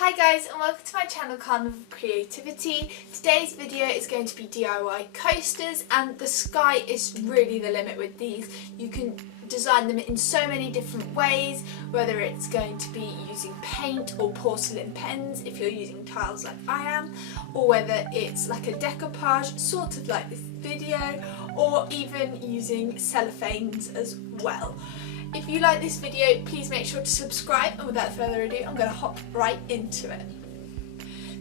Hi guys, and welcome to my channel Carnival Creativity. Today's video is going to be DIY coasters, and the sky is really the limit with these. You can design them in so many different ways, whether it's going to be using paint or porcelain pens if you're using tiles like I am, or whether it's like a decoupage, sort of like this video, or even using cellophanes as well. If you like this video, please make sure to subscribe, and without further ado, I'm going to hop right into it.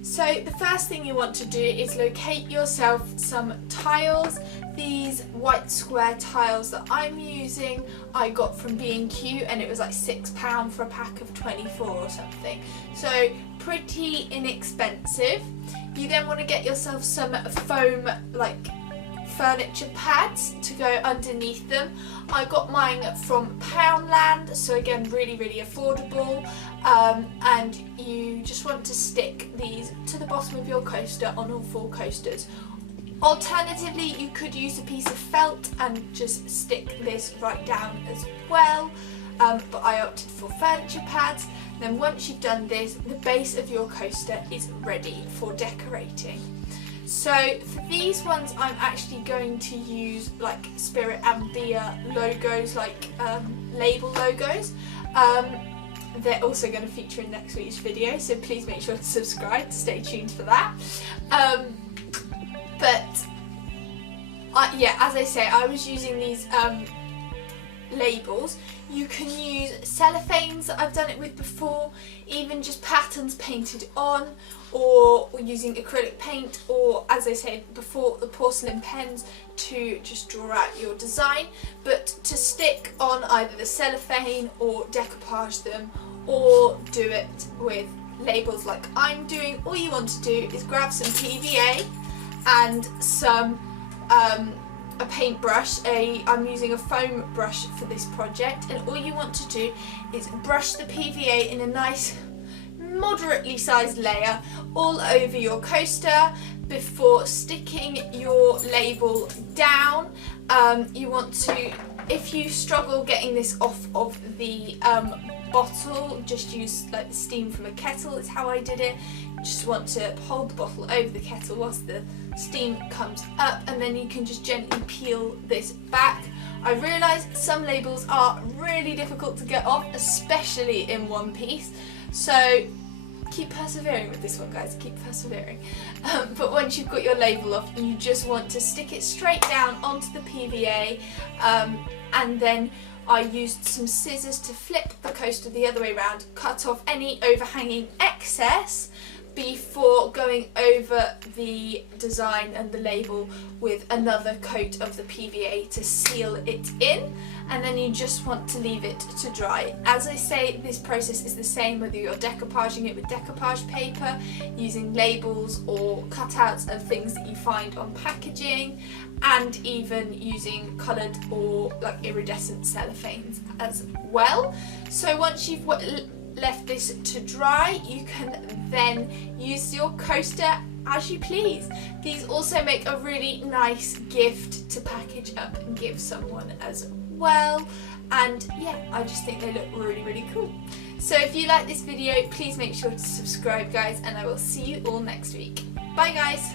So the first thing you want to do is locate yourself some tiles. These white square tiles that I'm using I got from B&Q, and it was like £6 for a pack of 24 or something. So pretty inexpensive. You then want to get yourself some foam furniture pads to go underneath them. I got mine from Poundland, so again really affordable, and you just want to stick these to the bottom of your coaster on all four coasters. Alternatively, you could use a piece of felt and just stick this right down as well, but I opted for furniture pads. Then once you've done this, the base of your coaster is ready for decorating. So for these ones, I'm actually going to use like Spirit and Beer logos, like label logos. They're also going to feature in next week's video, so please make sure to subscribe to stay tuned for that. Yeah, as I say, I was using these labels. You can use cellophanes that I've done it with before, even just patterns painted on, or using acrylic paint, or as I said before, the porcelain pens to just draw out your design. But to stick on either the cellophane or decoupage them, or do it with labels like I'm doing, all you want to do is grab some PVA and some a paintbrush. I'm using a foam brush for this project, and all you want to do is brush the PVA in a nice moderately sized layer all over your coaster before sticking your label down. You want to, if you struggle getting this off of the bottle, just use like the steam from a kettle, is how I did it. You just want to hold the bottle over the kettle whilst the steam comes up, and then you can just gently peel this back. I realise some labels are really difficult to get off, especially in one piece, so keep persevering with this one, guys, keep persevering. But once you've got your label off, you just want to stick it straight down onto the PVA, and then I used some scissors to flip the coaster the other way around, cut off any overhanging excess before going over the design and the label with another coat of the PVA to seal it in, and then you just want to leave it to dry. As I say, this process is the same whether you're decoupaging it with decoupage paper, using labels or cutouts of things that you find on packaging, and even using coloured or like iridescent cellophanes as well. So once you've left this to dry, you can then use your coaster as you please. These also make a really nice gift to package up and give someone as well, and yeah, I just think they look really cool. So if you like this video, please make sure to subscribe, guys, and I will see you all next week. Bye guys.